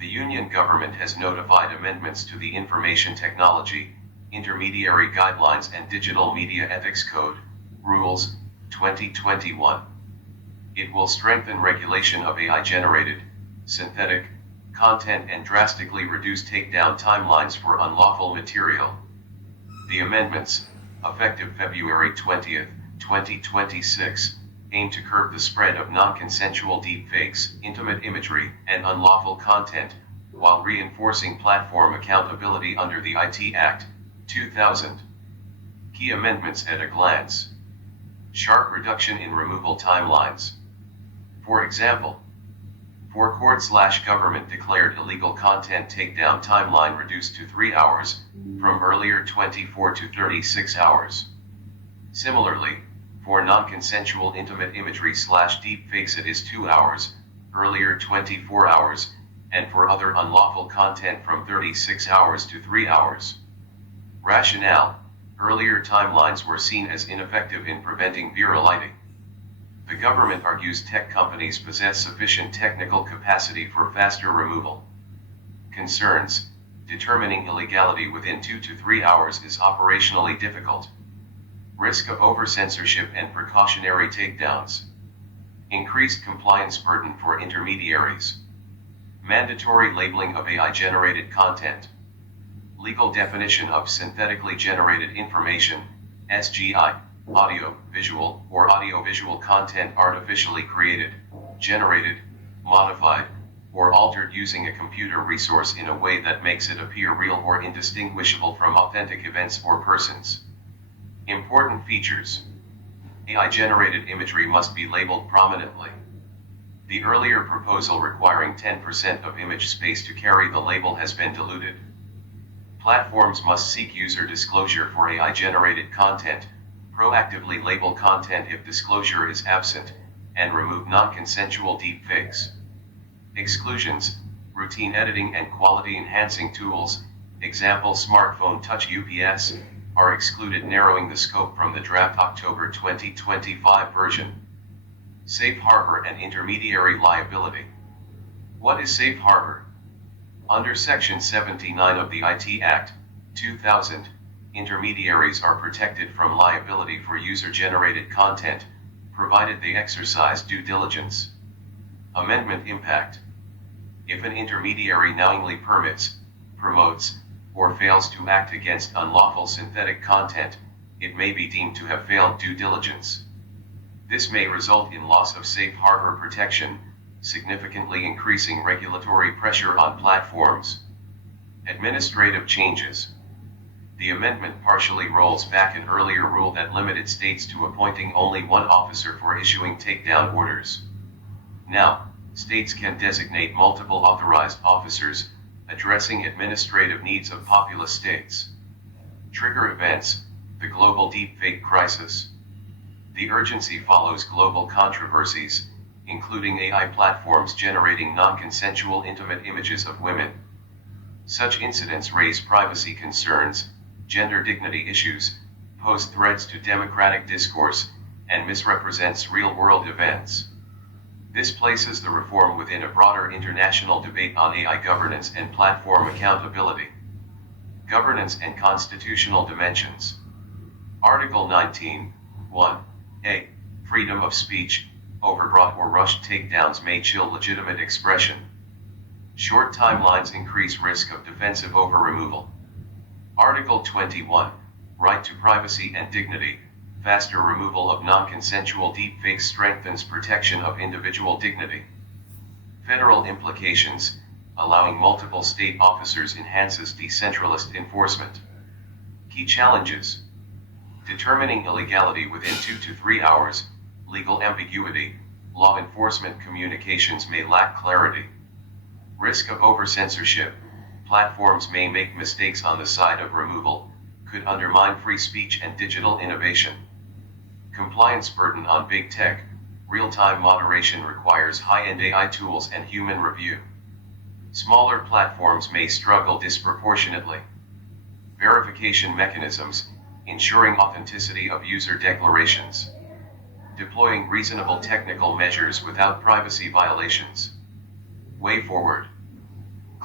The Union government has notified amendments to the Information Technology, Intermediary Guidelines and Digital Media Ethics Code, Rules, 2021. It will strengthen regulation of AI-generated, synthetic, content and drastically reduce takedown timelines for unlawful material. The amendments, effective February 20, 2026, aim to curb the spread of non-consensual deepfakes, intimate imagery, and unlawful content, while reinforcing platform accountability under the IT Act, 2000. Key amendments at a glance. Sharp reduction in removal timelines. For example, for court/government declared illegal content takedown timeline reduced to 3 hours, from earlier 24 to 36 hours. Similarly, for non-consensual intimate imagery/deepfakes it is 2 hours, earlier 24 hours, and for other unlawful content from 36 hours to 3 hours. Rationale: earlier timelines were seen as ineffective in preventing virality. The government argues tech companies possess sufficient technical capacity for faster removal. Concerns: determining illegality within 2 to 3 hours is operationally difficult. Risk of over-censorship and precautionary takedowns. Increased compliance burden for intermediaries. Mandatory labeling of AI-generated content. Legal definition of synthetically generated information, SGI, audio, visual, or audiovisual content artificially created, generated, modified, or altered using a computer resource in a way that makes it appear real or indistinguishable from authentic events or persons. Important features. AI-generated imagery must be labeled prominently. The earlier proposal requiring 10% of image space to carry the label has been diluted. Platforms must seek user disclosure for AI-generated content, proactively label content if disclosure is absent, and remove non-consensual deepfakes. Exclusions: routine editing and quality-enhancing tools, example smartphone touch UPS, are excluded, narrowing the scope from the draft October 2025 version. Safe harbor and intermediary liability. What is safe harbor? Under Section 79 of the IT Act, 2000, intermediaries are protected from liability for user-generated content, provided they exercise due diligence. Amendment impact. If an intermediary knowingly permits, promotes, or fails to act against unlawful synthetic content, it may be deemed to have failed due diligence. This may result in loss of safe harbor protection, significantly increasing regulatory pressure on platforms. Administrative changes. The amendment partially rolls back an earlier rule that limited states to appointing only one officer for issuing takedown orders. Now, states can designate multiple authorized officers, addressing administrative needs of populous states. Trigger events: the global deepfake crisis. The urgency follows global controversies, including AI platforms generating non-consensual intimate images of women. Such incidents raise privacy concerns, gender dignity issues, pose threats to democratic discourse, and misrepresents real-world events. This places the reform within a broader international debate on AI governance and platform accountability. Governance and constitutional dimensions. Article 19, 1a. Freedom of speech. Overbroad or rushed takedowns may chill legitimate expression. Short timelines increase risk of defensive over-removal. Article 21. Right to privacy and dignity. Faster removal of non-consensual deepfakes strengthens protection of individual dignity. Federal implications. Allowing multiple state officers enhances decentralized enforcement. Key challenges. Determining illegality within 2 to 3 hours, legal ambiguity, law enforcement communications may lack clarity. Risk of over-censorship, platforms may make mistakes on the side of removal, could undermine free speech and digital innovation. Compliance burden on big tech, real-time moderation requires high-end AI tools and human review. Smaller platforms may struggle disproportionately. Verification mechanisms, ensuring authenticity of user declarations. Deploying reasonable technical measures without privacy violations. Way forward.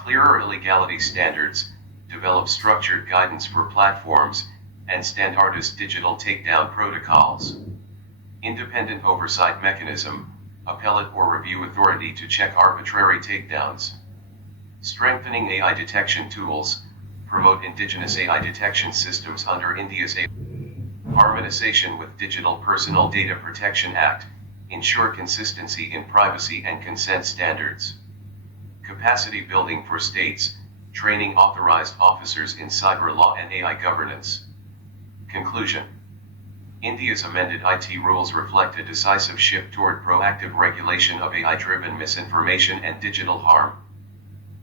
clearer illegality standards, develop structured guidance for platforms, and standardized digital takedown protocols. Independent oversight mechanism, appellate or review authority to check arbitrary takedowns. Strengthening AI detection tools, promote indigenous AI detection systems under India's AI. Harmonization with Digital Personal Data Protection Act, ensure consistency in privacy and consent standards. Capacity building for states, training authorized officers in cyber law and AI governance. Conclusion. India's amended IT rules reflect a decisive shift toward proactive regulation of AI-driven misinformation and digital harm.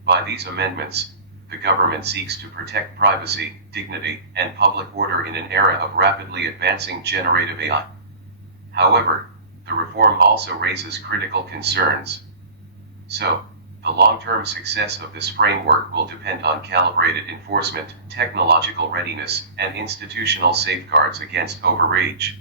By these amendments, the government seeks to protect privacy, dignity, and public order in an era of rapidly advancing generative AI. However, the reform also raises critical concerns. So, the long-term success of this framework will depend on calibrated enforcement, technological readiness, and institutional safeguards against overreach.